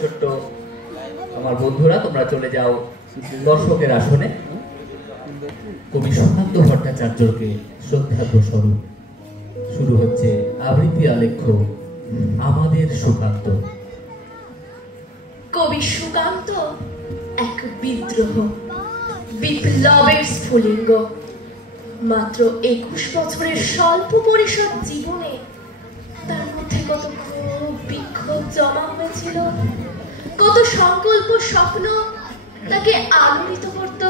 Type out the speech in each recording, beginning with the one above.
ছোট্ট আমার বন্ধুরা, তোমরা চলে যাও দর্শকের আসনে। কবি সুকান্ত ভট্টাচার্যকে শ্রদ্ধার্ঘ্য স্বরূপ শুরু হচ্ছে আবৃত্তি আলেখ্য আমাদের সুকান্ত। কবি সুকান্ত এক বিদ্রোহ, বিপ্লবের স্ফুলিঙ্গ। মাত্র 21 বছরের স্বল্প পরিসর জীবনে তার মধ্যে কত ক্ষোভ বিক্ষোভ জমা হয়েছিল, কত সংকল্প স্বপ্ন তাকে আলোড়িত করত।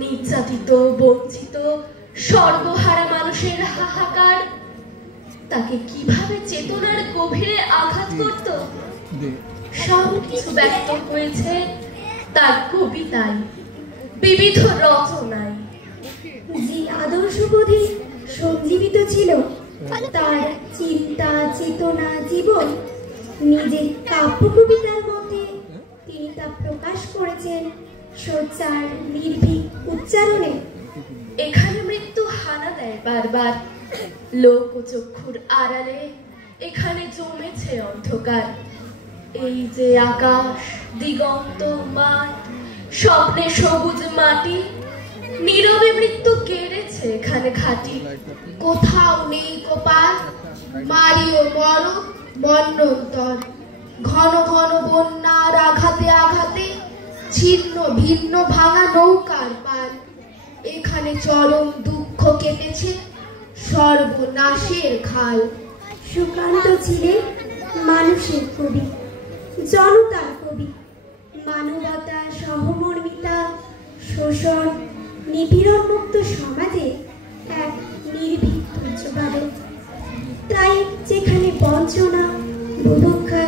নির্যাতিত বঞ্চিত সর্বহারা মানুষের হাহাকার তাকে কিভাবে চেতনার গভীরে আঘাত করত, সবকিছু ব্যক্ত হয়েছে তার কবিতায়, বিবিধ রচনায়। যে আদর্শবোধে সঞ্জীবিত ছিল তার চিন্তা চেতনা জীবন, নিজের কাব্য কবিতার মধ্যে তিনি তা প্রকাশ করেছেন সোচ্চার নির্ভীক উচ্চারণে। এখানে মৃত্যু হানা দেয় বারবার, লোক চক্ষুর আড়ালে এখানে জমেছে অন্ধকার। এই যে আকাশ দিগন্ত মাঠ, স্বপ্নে সবুজ মাটি, নীরবে মৃত্যু কেড়েছে এখানে ঘাটি। কোথাও নেই কপাল, মারিও মরণ মন্বন্তর, ঘন ঘন বন্যার আঘাতে আঘাতে ছিন্ন ভিন্ন ভাঙা নৌকার পাল। এখানে চরম দুঃখ কেটেছে সর্বনাশের খাল। সুকান্ত ছিলেন মানুষের কবি, জনতার কবি, মানবতা সহমর্মিতা শোষণ নিপীড়ন মুক্ত সমাজে এক নির্ভীক ধৈর্যবাদক। তাই যেখানে বঞ্চনা বুভুক্ষা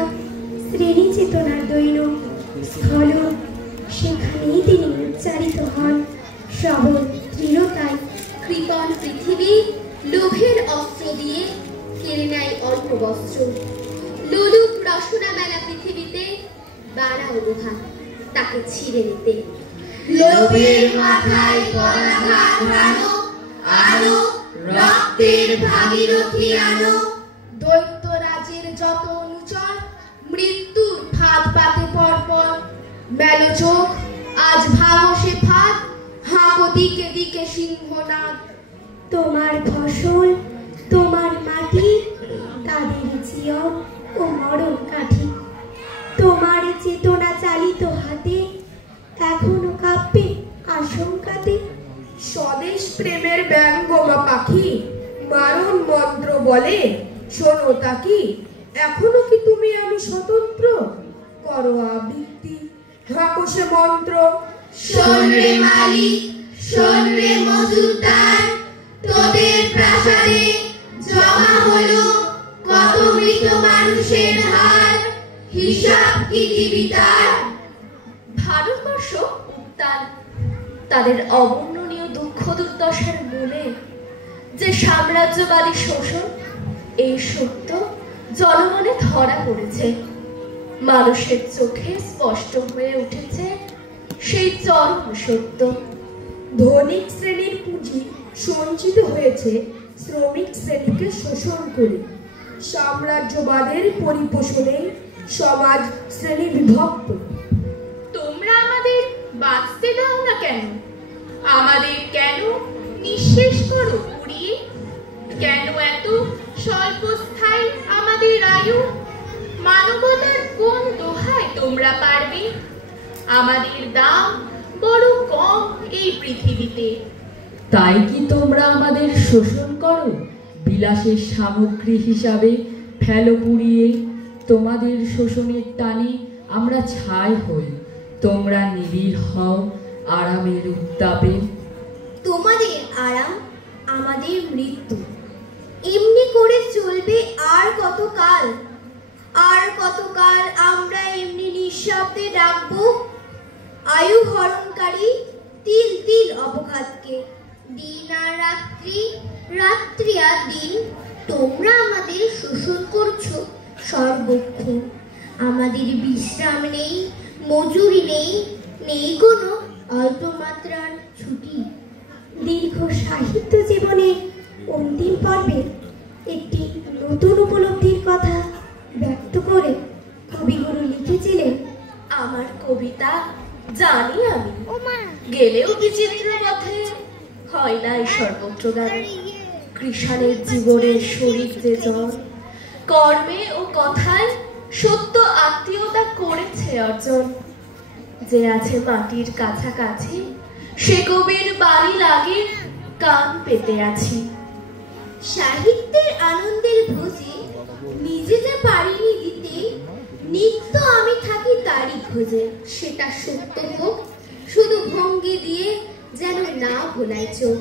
শ্রেণী চেতনার দৈন স্খলন, সেখানেই তিনি উচ্চারিত হন সবল দৃঢ়তায়। কৃপণ পৃথিবী লোভের অস্ত্র দিয়ে কেড়ে নেয় অল্প বস্ত্র। লোলুপ রসনা মেলা পৃথিবীতে বাড়াও লোহা তাকে ছিঁড়ে নিতে। লোভের মাথায় পরাঘাত আনো, আনো রক্তের ভাগীরথী আনো। দৈত্যরাজের যত অনুচর মৃত্যুর ফাঁদ পাতে পরপর। মেলো চোখ আজ ভাঙো সে ফাঁদ, হাঁকো দিকে দিকে সিংহনাদ। তোমার ফসল তোমার মাটি, তাদের জীবন ও মরণ কাঠি। তোমার চেতনা চালিত হাতে এখনো কাঁপবে আশঙ্কাতে। স্বদেশ প্রেমের ব্যঙ্গমা পাখি মারণ মন্ত্র বলে শোনো তাকি। এখনো কি তুমি আমি স্বতন্ত্র, করো আবৃত্তি হাঁকো সে মন্ত্র। শোন রে মালিক, শোন রে মজুরদার, তোদের প্রাসাদে জমা হলো কত মৃত মানুষের হার, হিসাব কি দিবি তার? ভারতবর্ষ উত্তাল, তাদের অবর্ণনীয় দুঃখ দুর্দশার মূলে যে সাম্রাজ্যবাদী শোষণ, এই সত্য জনমনে ধরা পড়েছে। মানুষের চোখে স্পষ্ট হয়ে উঠেছে সেই চরম সত্য। ধনিক শ্রেণীর পুঁজি সঞ্চিত হয়েছে শ্রমিক শ্রেণীকে শোষণ করে। সাম্রাজ্যবাদের পরিপোষণে সমাজ শ্রেণী বিভক্ত। তোমরা আমাদের বাঁচতে দাও না কেন? আমাদের কেন নিঃশেষ করো পুড়িয়ে? কেন এত স্বল্পস্থায়ী আমাদের আয়ু? মানবতার কোন দোহায় তোমরা পারবে? আমাদের দাম বড় কম এই পৃথিবীতে। তাই কি তোমরা আমাদের শোষণ করো? বিলাসের সামগ্রী হিসাবে ফেলো পুড়িয়ে। তোমাদের শোষণের টানে আমরা ছাই হই, তোমরা নিবিড় হও আরামের উত্তাপে। তোমাদের আরাম আমাদের মৃত্যু, এমনি করে চলবে আর কতকাল? আর কতকাল আমরা এমনি নিঃশব্দে ডাকবো আয়ু হরণকারী তিল তিল অপঘাতকে? দিন আর রাত্রি, রাত্রি আর দিন তোমরা আমাদের শোষণ করছো সর্বক্ষণ। আমাদের বিশ্রাম নেই, মজুরি নেই, নেই কোনো অল্প মাত্রার ছুটি। দীর্ঘ সাহিত্য জীবনের অন্তিম পর্বে একটি নতুন উপলব্ধির কথা ব্যক্ত করে কবি কবিগুরু লিখেছিলেন, আমার কবিতা জানি আমি, গেলেও বিচিত্র পথে হয় নাই সর্বত্র গান। কৃষাণের জীবনের শরীর যে জন, কর্মে ও কথায় সত্য আত্মীয়তা করেছে অর্জন। যে আছে মাটির কাছাকাছি, সে কবির বাণী লাগে কান পেতে আছি। সাহিত্যের আনন্দের ভোজে নিজে যা পারিনি দিতে, নিত্য আমি থাকি তারই খোঁজে। সেটা সত্য হোক, শুধু ভঙ্গি দিয়ে যেন না ভোলাই চোখ।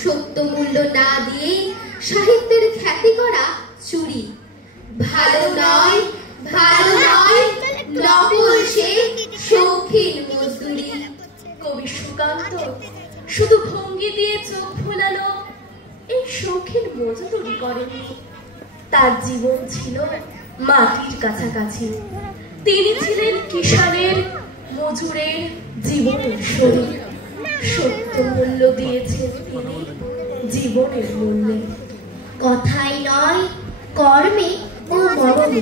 সত্য মূল্য না দিয়ে সাহিত্যের খ্যাতি করা চুরি। ভালো নয়, ভালো নয়, নকল সে শৌখিন মজদুরি। কবি সুকান্ত শুধু ভঙ্গি দিয়ে চোখ ভোলালো, এই শৌখিন মজদুরি করেনি। তার জীবন ছিল মাটির কাছাকাছি। তিনি ছিলেন কিষাণের, মজুরের জীবনের শরীর। সত্য মূল্য দিয়েছেন তিনি জীবনের মূল্যে। কথাই নয়, কর্মে ও মরণে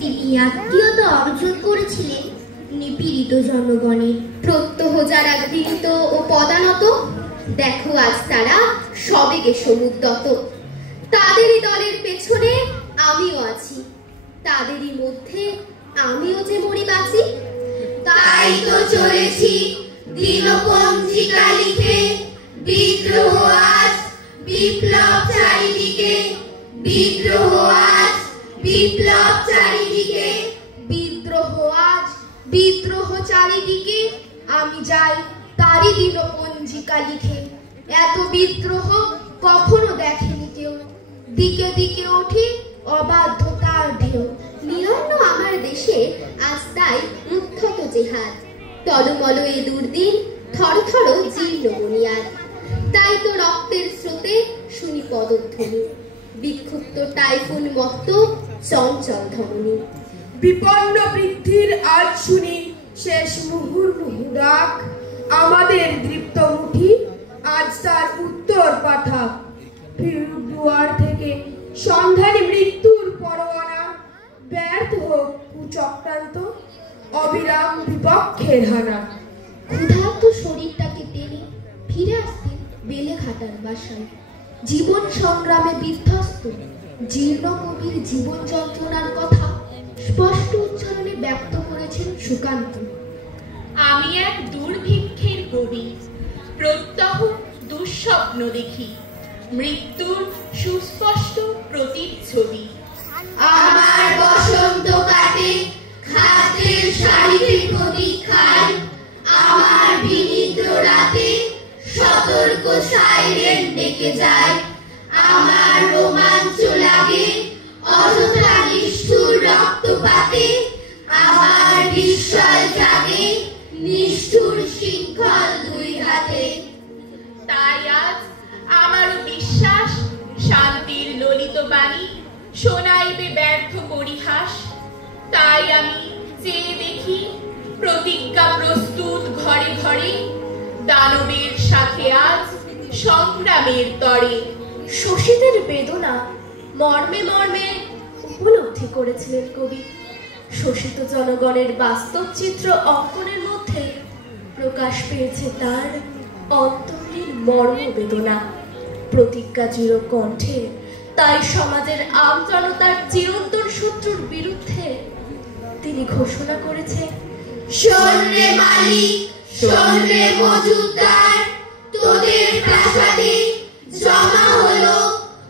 তিনি আত্মীয়তা অর্জন করেছিলেন নিপীড়িত জনগণের। প্রত্যহ যারা গৃহীত ও পদানত, দেখো আজ তারা সবেগে সমুদ্রত। তাদেরই দলের পেছনে আমিও আছি, তাদেরই মধ্যে আমিও যে মরি বাঁচি। তাই তো চলেছি দিনপঞ্জিকা লিখে, বিদ্রোহ আজ, বিপ্লব চারিদিকে। বিদ্রোহ আজ, বিপ্লব চারিদিকে। বিদ্রোহ আজ, বিদ্রোহ চারিদিকে। আমি যাই তারই দিনপঞ্জিকা লিখে। এত বিদ্রোহ কখনো দেখেনি কেউ, দিকে দিকে ওঠে অবাধ্যতার ঢেউ। নিরন্ন আমার দেশে আজ তাই উদ্ধত জেহাদ, টলমল এ দুর্দিন, থরথর জীর্ণ বুনিয়াদ। তাই তো রক্তের স্রোতে শুনি পদধ্বনি, বিক্ষুব্ধ টাইফুন মত্ত চঞ্চল ধমনী। বিপন্ন বৃদ্ধির আজ শুনি শেষ মুহুর্মুহু ডাক। আমাদের দৃপ্ত মুঠি আজ তার উত্তর পাঠা। ফিরুদুয়ার থেকে সন্ধানী মৃত্যুর পরোয়ানা। ব্যর্থ হোক কুচক্রান্ত, অবিরাম বিপক্ষের হানা। ক্ষুধার্ত শরীরটাকে টেনে ফিরে আসতে বেলে ঘাটার বাসায়। জীবন সংগ্রামে বিধ্বস্ত জীর্ণ কবির জীবন যন্ত্রণার কথা স্পষ্ট উচ্চারণে ব্যক্ত করেছেন সুকান্ত। আমি এক দুর্ভিক্ষের কবি, প্রত্যহ দুঃস্বপ্ন দেখি, মৃত্যুর সুস্পষ্ট প্রতিচ্ছবি। আমার বসন্ত কাটে খাদ্যের শারীরিক প্রতীক্ষায়। আমার বিনিদ্র রাতে সতর্ক সাইরেন ডেকে যায়। আমার রোমাঞ্চ লাগে অযথা নিষ্ঠুর রক্তপাতে। আমার বিস্ময় জাগে নিষ্ঠুর শৃঙ্খল দুই হাতে। তাই আজ আমারও বিশ্বাস, শান্তির ললিত বাণী শোনাইবে ব্যর্থ পরিহাস। তাই আমি চেয়ে দেখি প্রতিজ্ঞা প্রস্তুত ঘরে ঘরে, দানবের সাথে আজ সংগ্রামের তরে। শোষিতের বেদনা মর্মে মর্মে উপলব্ধি করেছিলেন কবি। শোষিত জনগণের বাস্তব চিত্র অঙ্কনের মধ্যে প্রকাশ পেয়েছে তার অন্তরীণ মর্মবেদনা। প্রতিজ্ঞা চির কণ্ঠে তাই সমাজের আমজনতার চিরন্তন শত্রুর বিরুদ্ধে তিনি ঘোষণা করেছে, শোন রে মালিক, শোন রে মজুদার, তোদের প্রাসাদে জমা হলো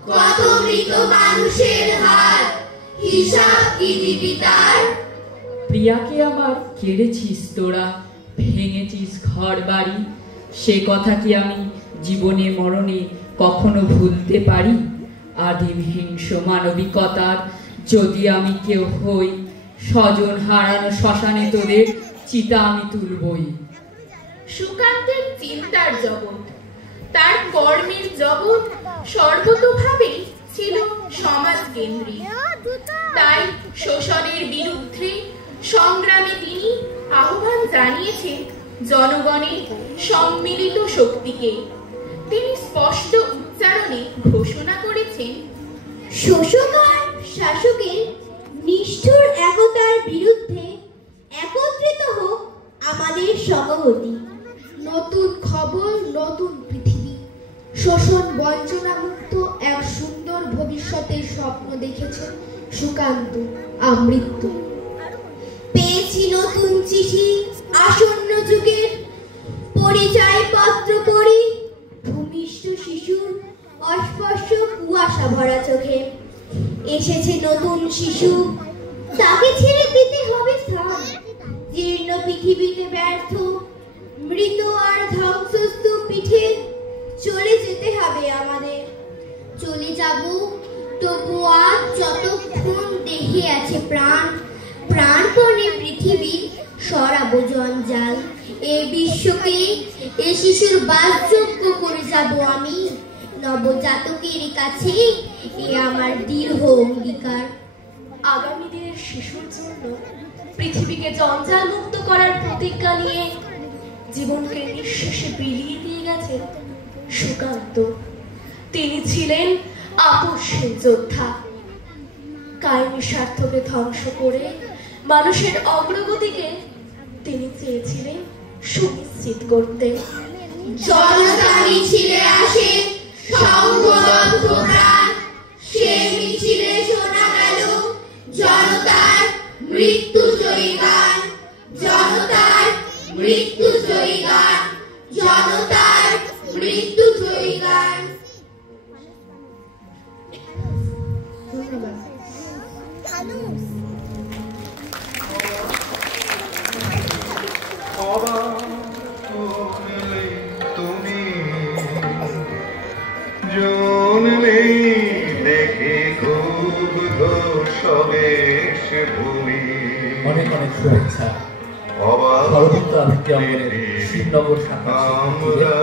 কত মৃত মানুষের হাত, হিসাব কি দিবি তার? প্রিয়াকে আমার কেড়েছিস তোরা, ভেঙেছিস ঘর বাড়ি, সে কথা কি আমি জীবনে মরণে কখনো ভুলতে পারি? আদিম হিংস মানবিকতার যদি আমি কেউ হই, স্বজন হারানো শ্মশানে তোদের চিতা আমি তুলবই। সুকান্তের চিন্তার জগৎ, তার কর্মের জগৎ সর্বতোভাবেই ছিল সমাজ কেন্দ্রিক। তাই শোষণের বিরুদ্ধে সংগ্রামে তিনি আহ্বান জানিয়েছেন জনগণের সম্মিলিত শক্তিকে। তিনি স্পষ্ট উচ্চারণে ঘোষণা করেছেন, শোষক আর শাসকের নিষ্ঠুর একতার বিরুদ্ধে একত্রিত হোক আমাদের সহমতি। নতুন খবর, নতুন পৃথিবী, শোষণ বঞ্চনা মুক্ত এক সুন্দর ভবিষ্যতের স্বপ্ন দেখেছেন সুকান্ত আমৃত্যু। পেয়েছি নতুন চিঠি আসন্ন যুগের, পরিচয় পত্র পড়ি ভূমিষ্ঠ শিশুর অস্পর্শ কুয়াশা ভরা চোখে। এসেছে নতুন শিশু, তাকে ছেড়ে দিতে হবে স্থান। জীর্ণ পৃথিবীতে ব্যর্থ, মৃত আর ধ্বংসস্তূপ পিঠে চলে যেতে হবে আমাদের। চলে যাব তবু আজ যতক্ষণ দেহে আছে প্রাণ, প্রাণপণে পৃথিবীর সরাবো জঞ্জাল। এ বিশ্বকে এ শিশুর বাসযোগ্য করে যাব আমি, নবজাতকের কাছে এ আমার দৃঢ় অঙ্গীকার। আগামী দিনের শিশুর জন্য পৃথিবীকে জঞ্জাল মুক্ত করার প্রতিজ্ঞা নিয়ে জীবনকে নিঃশেষে বিলিয়ে দিয়ে গেছেন সুকান্ত। তিনি ছিলেন আপোষহীন যোদ্ধা। কায়েমি স্বার্থকে ধ্বংস করে মানুষের অগ্রগতিকে তিনি চেয়েছিলেন সুনিশ্চিত করতে। জনতা মিছিলে আসে সংঘবদ্ধ প্রাণ, সে মিছিলে শোনা গেল জনতার মৃত্যুজয়ী গান, জনতার মৃত্যুজয়ী গান, জনতার মৃত্যুজয়ী গান। তুমি জন্মে দেখে খুব স্বদেশ ভূমি। অনেক অনেক শুভেচ্ছা। সর্বত্র আভিজ্ঞ শিবনগর শাখা শিক্ষার্থীদের